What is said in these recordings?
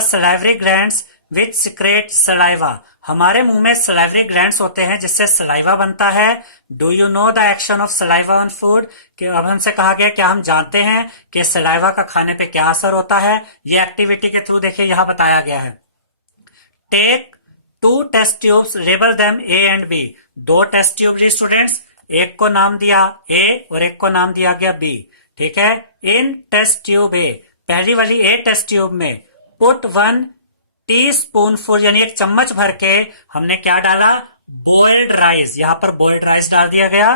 Salivary glands विच secrete saliva. हमारे मुंह में सलाइवरी ग्लैंड्स होते हैं जिससे सलाइवा बनता है। Do you know the action of saliva on food? कि अब हमसे कहा गया क्या हम जानते हैं कि सलाइवा का खाने पे क्या असर होता है। ये एक्टिविटी के थ्रू देखिए यहां बताया गया है। Take two test tubes, label them A and B. दो टेस्ट ट्यूब ली स्टूडेंट्स, एक को नाम दिया ए और एक को नाम दिया गया बी। ठीक है। इन टेस्ट ट्यूब ए, पहली वाली ए टेस्ट ट्यूब में पुट 1 टीस्पूनफुल यानी एक चम्मच भर के हमने क्या डाला, बॉइल्ड राइस। यहां पर बॉइल्ड राइस डाल दिया गया।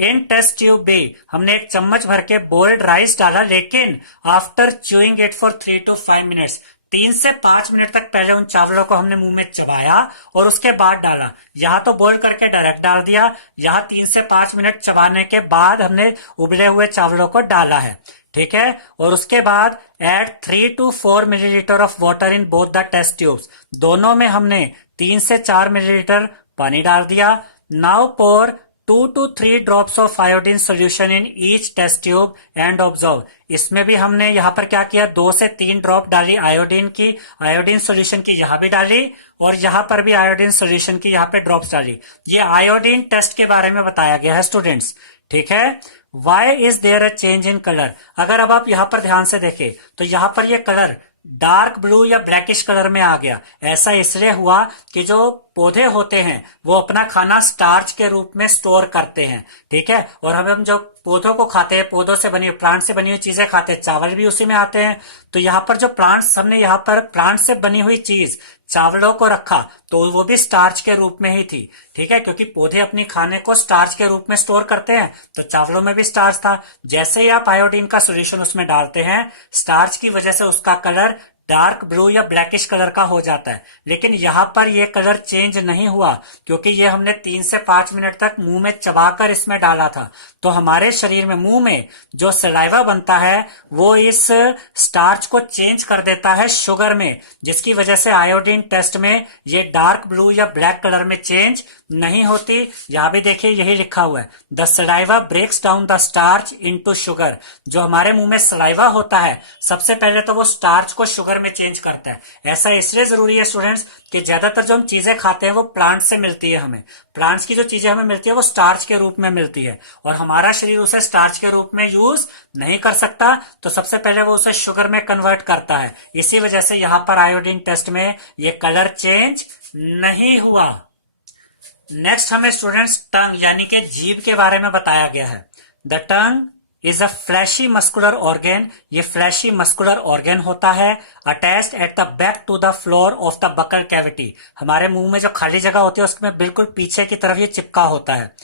इन टेस्ट ट्यूब बी हमने एक चम्मच भर के बॉइल्ड राइस डाला, लेकिन after chewing it for 3 to 5 minutes, 3 से 5 मिनट तक पहले उन चावलों को हमने मुंह में चबाया और उसके बाद डाला। यहां तो बॉइल करके डायरेक्ट डाल दिया, यहां 3 से 5 मिनट चबाने के बाद हमने उबले हुए चावलों को डाला है। ठीक है। और उसके बाद add 3 to 4 millilitre of water in both the test tubes. दोनों में हमने 3 से 4 मिलीलीटर पानी डाल दिया। Now pour 2 to 3 drops of iodine solution in each test tube and observe. इसमें भी हमने यहाँ पर क्या किया, 2 से 3 ड्रॉप डाली आयोडीन की, आयोडीन सोल्यूशन की यहां भी डाली और यहां पर भी आयोडीन सोल्यूशन की यहाँ पे ड्रॉप्स डाली। ये आयोडीन टेस्ट के बारे में बताया गया है स्टूडेंट्स। ठीक है। Why is there a change in colour? अगर अब आप यहां पर ध्यान से देखें तो यहां पर ये कलर डार्क ब्लू या ब्लैकिश कलर में आ गया। ऐसा इसलिए हुआ कि जो पौधे होते हैं वो अपना खाना स्टार्च के रूप में स्टोर करते हैं। ठीक है। और हम जो पौधों को खाते हैं, पौधों से बनी हुई, प्लांट से बनी हुई चीजें खाते हैं, चावल भी उसी में आते हैं। तो यहाँ पर जो प्लांट्स, हमने यहाँ पर प्लांट से बनी हुई चीज चावलों को रखा तो वो भी स्टार्च के रूप में ही थी। ठीक है। क्योंकि पौधे अपनी खाने को स्टार्च के रूप में स्टोर करते हैं, तो चावलों में भी स्टार्च था। जैसे ही आप आयोडीन का सोल्यूशन उसमें डालते हैं, स्टार्च की वजह से उसका कलर डार्क ब्लू या ब्लैकिश कलर का हो जाता है। लेकिन यहां पर यह कलर चेंज नहीं हुआ क्योंकि ये हमने 3 से 5 मिनट तक मुंह में चबाकर इसमें डाला था। तो हमारे शरीर में, मुंह में जो सलाइवा बनता है वो इस स्टार्च को चेंज कर देता है शुगर में, जिसकी वजह से आयोडीन टेस्ट में ये डार्क ब्लू या ब्लैक कलर में चेंज नहीं होती। यहां भी देखिए यही लिखा हुआ है, the saliva breaks down the starch into sugar. जो हमारे मुंह में सलाइवा होता है सबसे पहले तो वो स्टार्च को शुगर में चेंज करता है। ऐसा इसलिए जरूरी है स्टूडेंट्स कि ज्यादातर जो हम चीजें खाते हैं वो प्लांट से मिलती है। हमें प्लांट्स की जो चीजें हमें मिलती है वो स्टार्च के रूप में मिलती है और हमारा शरीर उसे स्टार्च के रूप में यूज नहीं कर सकता, तो सबसे पहले वो उसे शुगर में कन्वर्ट करता है। इसी वजह से यहां पर आयोडीन टेस्ट में ये कलर चेंज नहीं हुआ। नेक्स्ट हमें स्टूडेंट्स टंग यानी कि जीभ के बारे में बताया गया है। The tongue is a fleshy muscular organ. ये फ्लैशी मस्कुलर ऑर्गेन होता है attached at the back to the floor of the buccal cavity. हमारे मुंह में जो खाली जगह होती है उसमें बिल्कुल पीछे की तरफ ये चिपका होता है।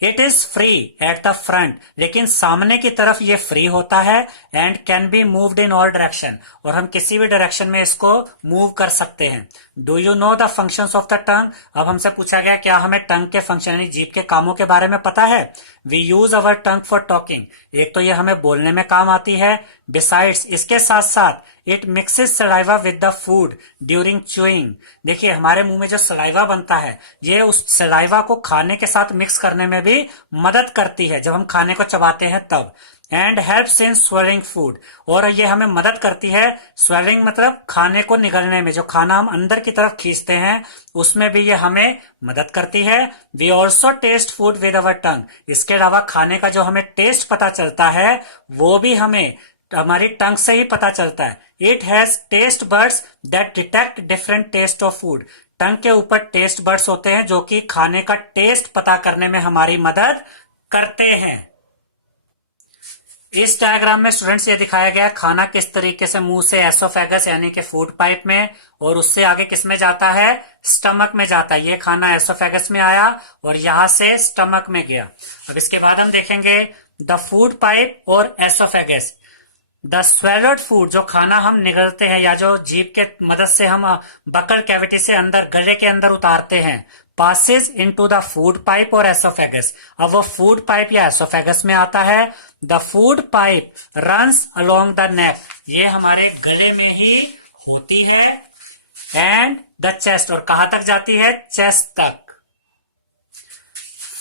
It is free at the front, लेकिन सामने की तरफ ये फ्री होता है। And can be moved in all direction, और हम किसी भी डायरेक्शन में इसको मूव कर सकते हैं। Do you know the functions of the tongue? अब हमसे पूछा गया क्या हमें टंग के फंक्शन यानी जीभ के कामों के बारे में पता है। We use our tongue for talking. एक तो ये हमें बोलने में काम आती है, बिसाइड्स इसके साथ साथ it mixes saliva with the food during chewing. देखिए हमारे मुंह में जो सलाइवा बनता है ये उस सलाइवा को खाने के साथ मिक्स करने में भी मदद करती है जब हम खाने को चबाते हैं तब। And helps in swelling food, और ये हमें मदद करती है, स्वेलिंग मतलब खाने को निगलने में, जो खाना हम अंदर की तरफ खींचते हैं उसमें भी ये हमें मदद करती है। We also taste food with our tongue. इसके अलावा खाने का जो हमें टेस्ट पता चलता है वो भी हमें हमारी टंग से ही पता चलता है। It has taste buds that detect different taste of food. Tongue के ऊपर टेस्ट बर्ड्स होते हैं जो कि खाने का टेस्ट पता करने में हमारी मदद करते हैं। इस डायग्राम में स्टूडेंट्स ये दिखाया गया है खाना किस तरीके से मुंह से एसोफेगस यानी कि फूड पाइप में और उससे आगे किस में जाता है, स्टमक में जाता है। ये खाना एसोफेगस में आया और यहां से स्टमक में गया। अब इसके बाद हम देखेंगे द फूड पाइप और एसोफेगस। द स्वेलोड फूड, जो खाना हम निगलते हैं या जो जीभ के मदद से हम बकल कैविटी से अंदर गले के अंदर उतारते हैं, passes into the food pipe और एसोफेगस। अब वो फूड पाइप या एसोफेगस में आता है। The food pipe runs along the neck, ये हमारे गले में ही होती है। एंड द चेस्ट, और कहां तक जाती है, चेस्ट तक।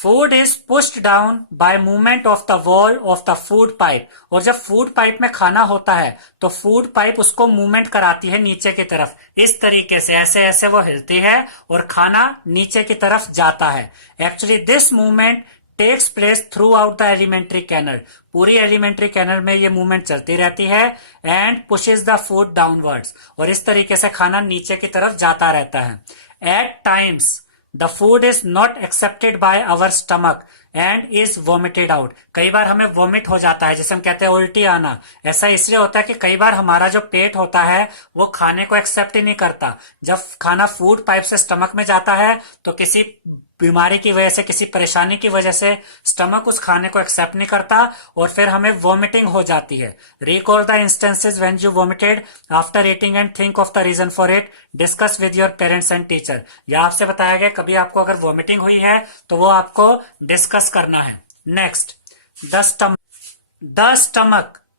Food is pushed down by movement of the wall of the food pipe. और जब फूड पाइप में खाना होता है तो फूड पाइप उसको मूवमेंट कराती है नीचे की तरफ, इस तरीके से ऐसे ऐसे वो हिलती है और खाना नीचे की तरफ जाता है। Actually this movement takes place throughout the alimentary canal. पूरी एलिमेंट्री कैनल में ये मूवमेंट चलती रहती है and pushes the food downwards, और इस तरीके से खाना नीचे की तरफ जाता रहता है। At times the food is not accepted by our stomach and is vomited out. कई बार हमें वॉमिट हो जाता है, जिसे हम कहते हैं उल्टी आना। ऐसा इसलिए होता है कि कई बार हमारा जो पेट होता है वो खाने को एक्सेप्ट ही नहीं करता। जब खाना फूड पाइप से स्टमक में जाता है तो किसी बीमारी की वजह से, किसी परेशानी की वजह से स्टमक उस खाने को एक्सेप्ट नहीं करता और फिर हमें वॉमिटिंग हो जाती है। Recall the instances when you vomited after eating and think of the reason for it. Discuss with your parents and teacher. यह आपसे बताया गया कभी आपको अगर वॉमिटिंग हुई है तो वो आपको डिस्कस करना है। Next, the stomach.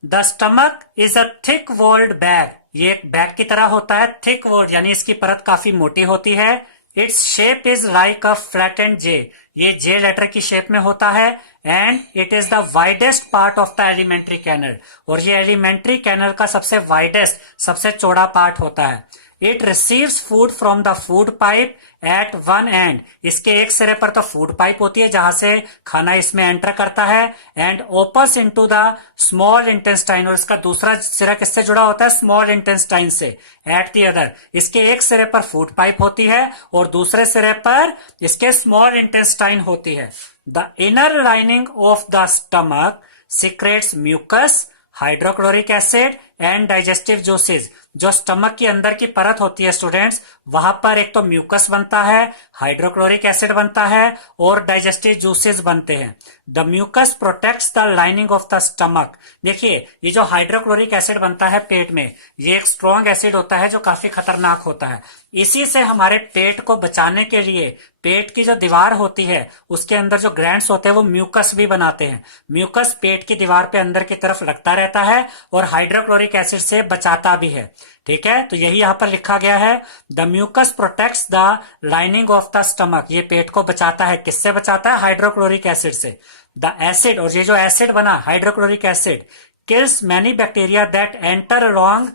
The stomach is a thick walled bag. ये एक बैग की तरह होता है, थिक वॉल्ड यानी इसकी परत काफी मोटी होती है। Its shape is like a flattened J. ये जे लेटर की शेप में होता है and it is the widest part of the alimentary canal. और ये एलिमेंट्री कैनल का सबसे वाइडेस्ट, सबसे चौड़ा पार्ट होता है। It receives food from the food pipe at one end. इसके एक सिरे पर तो फूड पाइप होती है जहां से खाना इसमें एंटर करता है and opens into the small intestine. और इसका दूसरा सिरा किससे जुड़ा होता है? स्मॉल इंटेस्टाइन से। एट द अदर, इसके एक सिरे पर फूड पाइप होती है और दूसरे सिरे पर इसके स्मॉल इंटेस्टाइन होती है। The inner lining of the stomach secretes mucus, hydrochloric acid and digestive juices. जो स्टमक की अंदर की परत होती है स्टूडेंट्स, वहां पर एक तो म्यूकस बनता है, हाइड्रोक्लोरिक एसिड बनता है और डाइजेस्टिव जूसेस बनते हैं। The mucus protects the lining of the stomach. देखिए, ये जो हाइड्रोक्लोरिक एसिड बनता है पेट में, ये एक स्ट्रॉन्ग एसिड होता है जो काफी खतरनाक होता है। इसी से हमारे पेट को बचाने के लिए पेट की जो दीवार होती है उसके अंदर जो ग्लैंड्स होते हैं वो म्यूकस भी बनाते हैं। म्यूकस पेट की दीवार पे अंदर की तरफ लगता रहता है और हाइड्रोक्लोरिक एसिड से बचाता भी है। ठीक है, तो यही यहां पर लिखा गया है, the mucus protects the lining of the stomach. ये पेट को बचाता है, किससे बचाता है? हाइड्रोक्लोरिक एसिड से। द एसिड, और ये जो एसिड बना hydrochloric acid, kills many bacteria that enter along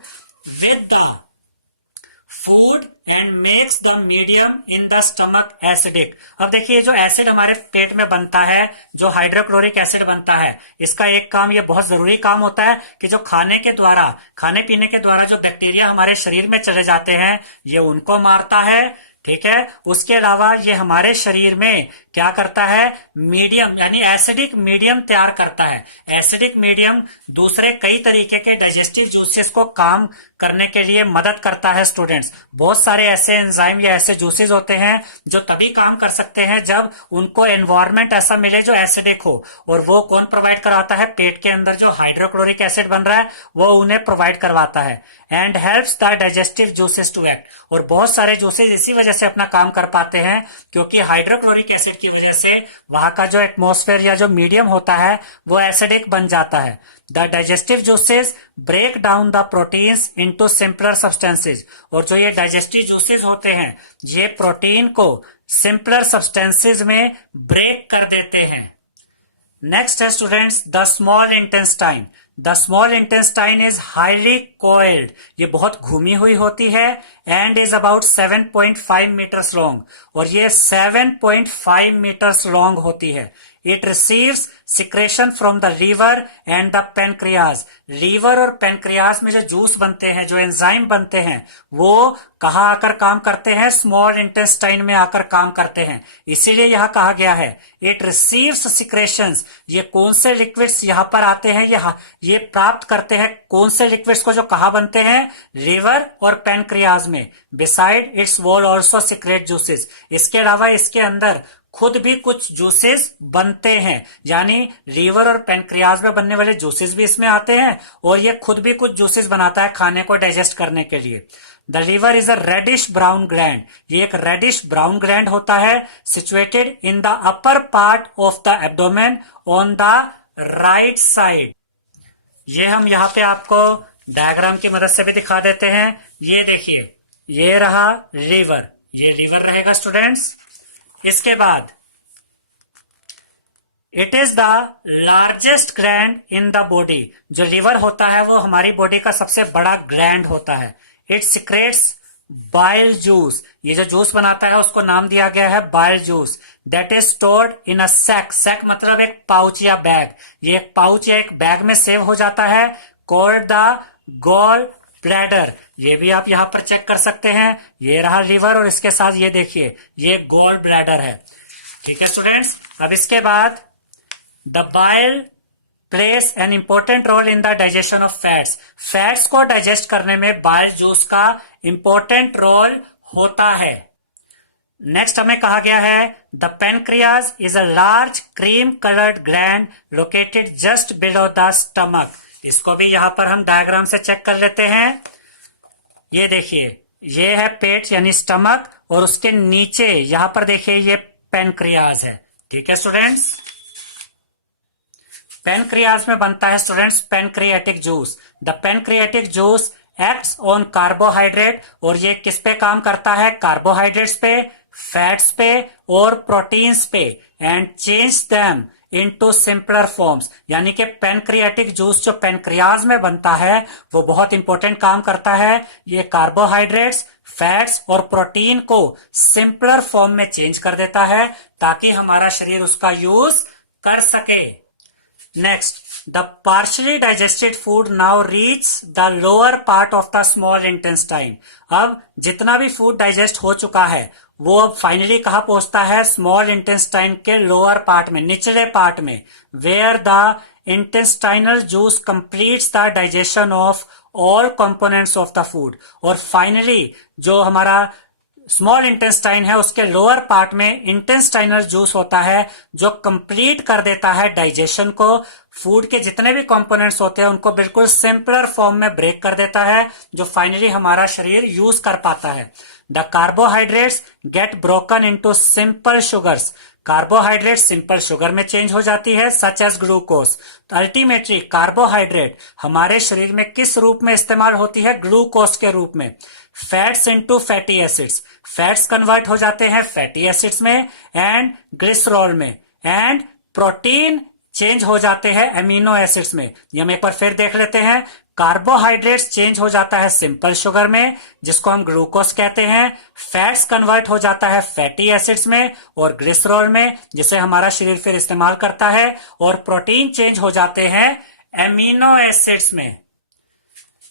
with the food and makes the medium in the stomach acidic. अब देखिए, जो एसिड हमारे पेट में बनता है, जो हाइड्रोक्लोरिक एसिड बनता है, इसका एक काम, ये बहुत जरूरी काम होता है कि जो खाने के द्वारा, खाने पीने के द्वारा जो बैक्टीरिया हमारे शरीर में चले जाते हैं, ये उनको मारता है। ठीक है, उसके अलावा ये हमारे शरीर में क्या करता है? मीडियम यानी एसिडिक मीडियम तैयार करता है। एसिडिक मीडियम दूसरे कई तरीके के डाइजेस्टिव जूसेस को काम करने के लिए मदद करता है स्टूडेंट्स। बहुत सारे ऐसे एंजाइम या ऐसे जूसेस होते हैं जो तभी काम कर सकते हैं जब उनको एनवायरनमेंट ऐसा मिले जो एसिडिक हो, और वो कौन प्रोवाइड करवाता है? पेट के अंदर जो हाइड्रोक्लोरिक एसिड बन रहा है वो उन्हें प्रोवाइड करवाता है। And helps the digestive juices to act. और बहुत सारे जूसेस इसी वजह से अपना काम कर पाते हैं क्योंकि हाइड्रोक्लोरिक एसिड की वजह से वहां का जो एटमॉस्फेयर या जो मीडियम होता है वो एसिडिक बन जाता है। The digestive juices break down the proteins into simpler substances. और जो ये डाइजेस्टिव जूसेस होते हैं ये प्रोटीन को सिंपलर सब्सटेंसेज में ब्रेक कर देते हैं। नेक्स्ट है students, the small intestine. The small intestine is highly coiled. ये बहुत घूमी हुई होती है and is about 7.5 metres long. और ये 7.5 मीटर्स लॉन्ग होती है। It receives secretion from the liver and the pancreas. Liver और पेनक्रियाज में जो जूस बनते हैं, जो एंजाइम बनते हैं, वो कहाँ आकर काम करते हैं? स्मॉल इंटेस्टाइन में आकर काम करते हैं। इसीलिए यहां कहा गया है इट रिसीव्स सिक्रेशंस। ये कौन से लिक्विड्स यहां पर आते हैं? ये प्राप्त करते हैं कौन से लिक्विड्स को, जो कहाँ बनते हैं? लीवर और पेनक्रियाज में। Besides its wall also secrete juices. इसके अलावा इसके अंदर खुद भी कुछ जूसेस बनते हैं, यानी लीवर और पेनक्रियाज में बनने वाले जूसेस भी इसमें आते हैं और ये खुद भी कुछ जूसेस बनाता है खाने को डाइजेस्ट करने के लिए। The liver is a reddish brown gland. ये एक रेडिश ब्राउन ग्लैंड होता है, situated in the upper part of the abdomen on the right side. ये हम यहाँ पे आपको डायग्राम की मदद से भी दिखा देते हैं। ये देखिए, ये रहा लीवर, ये लीवर रहेगा स्टूडेंट्स। इसके बाद it is the largest gland in the body. जो लिवर होता है वो हमारी बॉडी का सबसे बड़ा ग्लैंड होता है। It secretes bile juice. ये जो जूस बनाता है उसको नाम दिया गया है bile juice. That is stored in a sac. Sac मतलब एक पाउच या बैग। ये एक पाउच या एक बैग में सेव हो जाता है। Called the gall bladder. ये भी आप यहां पर चेक कर सकते हैं। ये रहा लिवर और इसके साथ ये देखिए ये गॉल ब्लैडर है। ठीक है स्टूडेंट्स, अब इसके बाद the bile plays an important role in the digestion of fats. Fats को डाइजेस्ट करने में बाइल जूस का इंपॉर्टेंट रोल होता है। नेक्स्ट हमें कहा गया है the pancreas is a large cream coloured gland located just below the stomach. इसको भी यहां पर हम डायग्राम से चेक कर लेते हैं। ये देखिए ये है पेट यानी स्टमक और उसके नीचे यहां पर देखिए ये पेनक्रियाज है। ठीक है स्टूडेंट्स, पेनक्रियाज में बनता है students pancreatic juice. The pancreatic juice acts on carbohydrate. और ये किस पे काम करता है? कार्बोहाइड्रेट्स पे, फैट्स पे और प्रोटीन्स पे। And change them into simpler forms. यानी कि पेनक्रियाटिक जूस जो पेनक्रियाज में बनता है वो बहुत इंपॉर्टेंट काम करता है। ये कार्बोहाइड्रेट्स, फैट्स और प्रोटीन को सिंपलर फॉर्म में चेंज कर देता है ताकि हमारा शरीर उसका यूज कर सके। Next, the partially digested food now reaches the lower part of the small intestine. अब जितना भी फूड डाइजेस्ट हो चुका है वो अब फाइनली कहाँ पहुंचता है? स्मॉल इंटेस्टाइन के लोअर पार्ट में, निचले पार्ट में, where the intestinal juice completes the digestion of all components of the food. और फाइनली जो हमारा स्मॉल इंटेस्टाइन है उसके लोअर पार्ट में इंटेस्टाइनल जूस होता है जो कंप्लीट कर देता है डाइजेशन को। फूड के जितने भी कंपोनेंट्स होते हैं उनको बिल्कुल सिंपलर फॉर्म में ब्रेक कर देता है जो फाइनली हमारा शरीर यूज कर पाता है। The carbohydrates get broken into simple sugars. Carbohydrate simple sugar में चेंज हो जाती है सच एज ग्लूकोज। तो अल्टीमेटली कार्बोहाइड्रेट हमारे शरीर में किस रूप में इस्तेमाल होती है? ग्लूकोज के रूप में। Fats into fatty acids. Fats convert हो जाते हैं फैटी एसिड्स में एंड ग्लिसरॉल में। एंड प्रोटीन चेंज हो जाते हैं एमिनो एसिड्स में। ये हम एक बार फिर देख लेते हैं। कार्बोहाइड्रेट्स चेंज हो जाता है सिंपल शुगर में जिसको हम ग्लूकोज कहते हैं। फैट्स कन्वर्ट हो जाता है फैटी एसिड्स में और ग्लिसरॉल में जिसे हमारा शरीर फिर इस्तेमाल करता है। और प्रोटीन चेंज हो जाते हैं एमिनो एसिड्स में।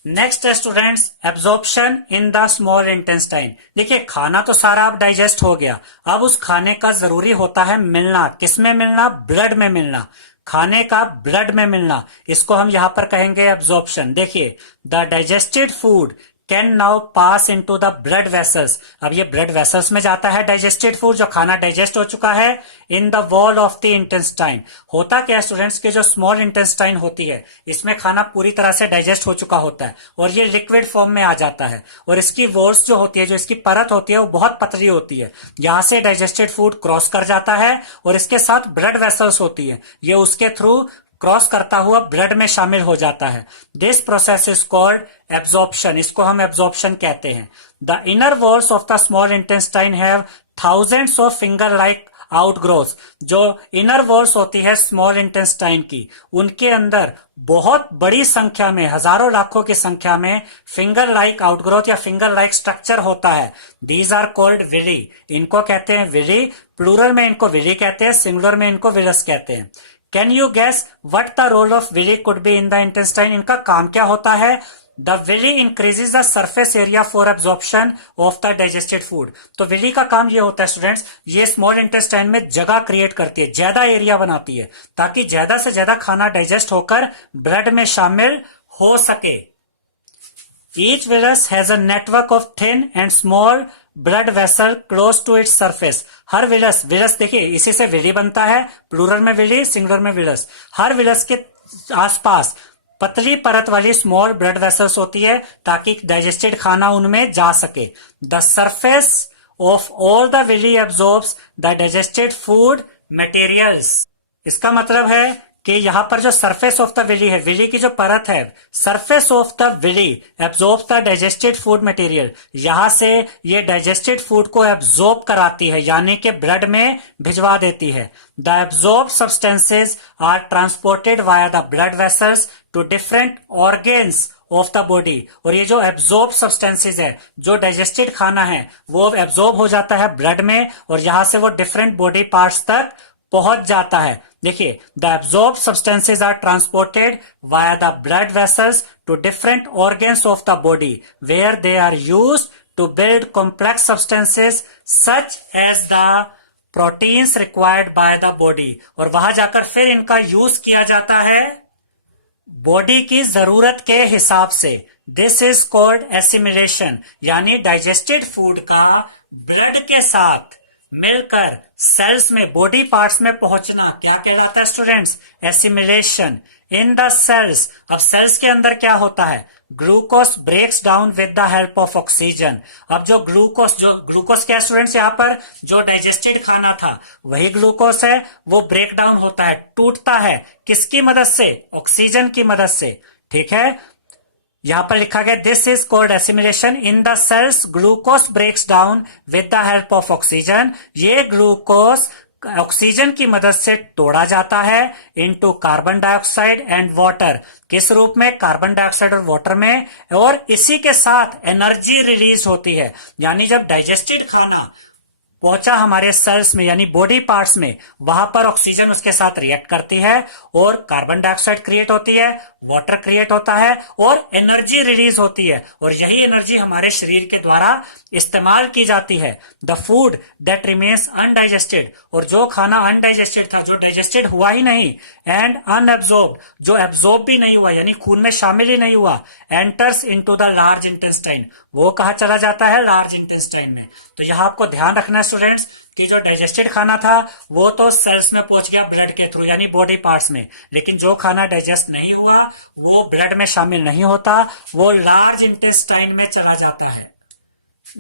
नेक्स्ट है students absorption in the small intestine. देखिए खाना तो सारा अब डाइजेस्ट हो गया, अब उस खाने का जरूरी होता है मिलना। किसमें मिलना? ब्लड में मिलना। खाने का ब्लड में मिलना, इसको हम यहां पर कहेंगे एब्जॉर्प्शन। देखिए the digested food can now pass into the blood vessels. अब ये ब्लड वेसल्स में जाता है डाइजेस्टेड फूड, जो खाना डाइजेस्ट हो चुका है, in the wall of the intestine. होता क्या है स्टूडेंट्स के जो स्मॉल इंटेस्टाइन होती है इसमें खाना पूरी तरह से डाइजेस्ट हो चुका होता है और ये लिक्विड फॉर्म में आ जाता है। और इसकी वॉल्स जो होती है, जो इसकी परत होती है वो बहुत पतली होती है। यहां से डाइजेस्टेड फूड क्रॉस कर जाता है और इसके साथ ब्लड वेसल्स होती है, ये उसके थ्रू क्रॉस करता हुआ ब्लड में शामिल हो जाता है। This process is called absorption. इसको हम एब्जॉर्प्शन कहते हैं। The inner walls of the small intestine have thousands of finger like outgrowth. जो इनर वॉल्स होती है स्मॉल इंटेस्टाइन की, उनके अंदर बहुत बड़ी संख्या में, हजारों लाखों की संख्या में फिंगर लाइक आउटग्रोथ या फिंगर लाइक स्ट्रक्चर होता है। These are called villi. इनको कहते हैं विली। प्लूरल में इनको विली कहते हैं, सिंगुलर में इनको विलस कहते हैं। Can you guess what the role of villi could be in the intestine? इनका काम क्या होता है? The villi increases the surface area for absorption of the digested food. तो विली का काम ये होता है स्टूडेंट्स, ये स्मॉल इंटेस्टाइन में जगह क्रिएट करती है, ज्यादा एरिया बनाती है ताकि ज्यादा से ज्यादा खाना डाइजेस्ट होकर ब्लड में शामिल हो सके। Each villus has a network of thin and small blood vessel close to its surface. Her villous, villous देखिए इसी से विली बनता है, प्लूरल में विली, सिंगुलर में विलस। हर विलस के आसपास पतली परत वाली स्मॉल ब्लड वेसल्स होती है ताकि डाइजेस्टेड खाना उनमें जा सके। The surface of all the villi absorbs the digested food materials. इसका मतलब है कि यहाँ पर जो सरफेस ऑफ द विली है, विली की जो परत है, surface of the villi absorb the digested food material, यहां से ये डाइजेस्टेड फूड को एब्जॉर्ब कराती है, यानी कि ब्लड में भिजवा देती है। The absorb substances are transported via the blood vessels to different organs of the body. और ये जो एब्जॉर्ब सब्सटेंसेज है, जो डाइजेस्टेड खाना है, वो एब्जॉर्ब हो जाता है ब्लड में और यहां से वो डिफरेंट बॉडी पार्ट्स तक पहुंच जाता है। देखिए, the absorb substances are transported via the blood vessels to different organs of the body where they are used to build complex substances such as the proteins required by the body. और वहां जाकर फिर इनका use किया जाता है body की जरूरत के हिसाब से। दिस इज कॉल्ड एसिमिलेशन, यानी डाइजेस्टेड फूड का ब्लड के साथ मिलकर सेल्स में, बॉडी पार्ट्स में पहुंचना क्या कहलाता है students? Assimilation. In the cells, अब सेल्स के अंदर क्या होता है? Glucose breaks down with the help of oxygen. अब जो ग्लूकोस क्या स्टूडेंट्स, यहाँ पर जो डाइजेस्टेड खाना था वही ग्लूकोस है, वो ब्रेक डाउन होता है, टूटता है, किसकी मदद से? ऑक्सीजन की मदद से। ठीक है, यहां पर लिखा गया this is called assimilation. In the cells glucose breaks down with the help of oxygen. ये ग्लूकोस ऑक्सीजन की मदद से तोड़ा जाता है into carbon dioxide and water. किस रूप में? कार्बन डाइऑक्साइड और वाटर में। और इसी के साथ एनर्जी रिलीज होती है, यानी जब डाइजेस्टेड खाना पहुंचा हमारे सेल्स में यानी बॉडी पार्ट्स में, वहां पर ऑक्सीजन उसके साथ रिएक्ट करती है और कार्बन डाइऑक्साइड क्रिएट होती है, वाटर क्रिएट होता है और एनर्जी रिलीज होती है। और यही एनर्जी हमारे शरीर के द्वारा इस्तेमाल की जाती है। The food that remains undigested, और जो खाना अनडाइजेस्टेड था, जो डाइजेस्टेड हुआ ही नहीं, एंड अनएब्जॉर्ब्ड, जो एब्जॉर्ब भी नहीं हुआ यानी खून में शामिल ही नहीं हुआ, enters into the large intestine, वो कहा चला जाता है? लार्ज इंटेस्टाइन में। तो यहां आपको ध्यान रखना है स्टूडेंट्स कि जो डाइजेस्टेड खाना था वो तो सेल्स में पहुंच गया ब्लड के थ्रू यानी बॉडी पार्ट्स में, लेकिन जो खाना डाइजेस्ट नहीं हुआ वो ब्लड में शामिल नहीं होता, वो लार्ज इंटेस्टाइन में चला जाता है।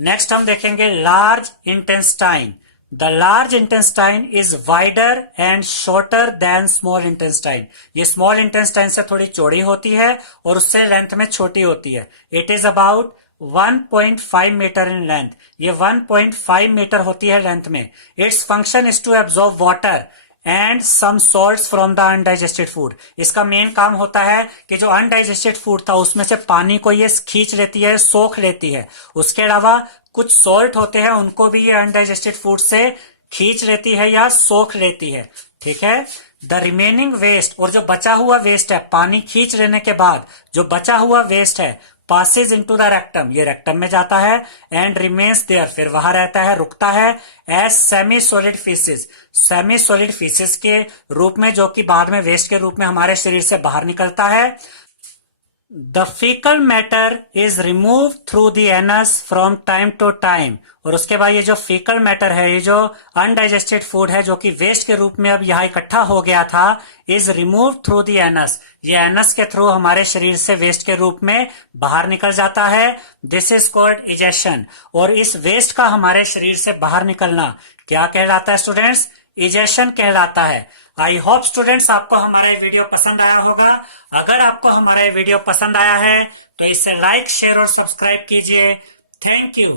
नेक्स्ट हम देखेंगे large intestine. The large intestine is wider and shorter than small intestine. ये स्मॉल इंटेस्टाइन से थोड़ी चौड़ी होती है और उससे लेंथ में छोटी होती है। It is about 1.5 metre in length. ये 1.5 मीटर होती है लेंथ में। Its function is to absorb water and some salts from the undigested food. इसका मेन काम होता है कि जो अनडाइजेस्टेड फूड था उसमें से पानी को ये खींच लेती है, सोख लेती है। उसके अलावा कुछ सॉल्ट होते हैं, उनको भी ये अनडाइजेस्टेड फूड से खींच लेती है या सोख लेती है। ठीक है, द रिमेनिंग वेस्ट, और जो बचा हुआ वेस्ट है, पानी खींच लेने के बाद जो बचा हुआ वेस्ट है, पासिस इनटू द रेक्टम, ये रेक्टम में जाता है, एंड रिमेन्स देयर, फिर वहां रहता है, रुकता है, as semi solid faeces, semi solid faeces के रूप में, जो कि बाद में वेस्ट के रूप में हमारे शरीर से बाहर निकलता है। The faecal matter is remove through the anus from time to time. और उसके बाद ये जो फीकल मैटर है, ये जो अनडाइजेस्टेड फूड है जो कि वेस्ट के रूप में अब यहाँ इकट्ठा हो गया था, is remove through the anus, ये एनस के थ्रू हमारे शरीर से वेस्ट के रूप में बाहर निकल जाता है। This is called egestion. और इस वेस्ट का हमारे शरीर से बाहर निकलना क्या कहलाता है स्टूडेंट्स? इजेशन कहलाता है। आई होप स्टूडेंट्स आपको हमारा ये वीडियो पसंद आया होगा। अगर आपको हमारा ये वीडियो पसंद आया है तो इसे लाइक, शेयर और सब्सक्राइब कीजिए। Thank you.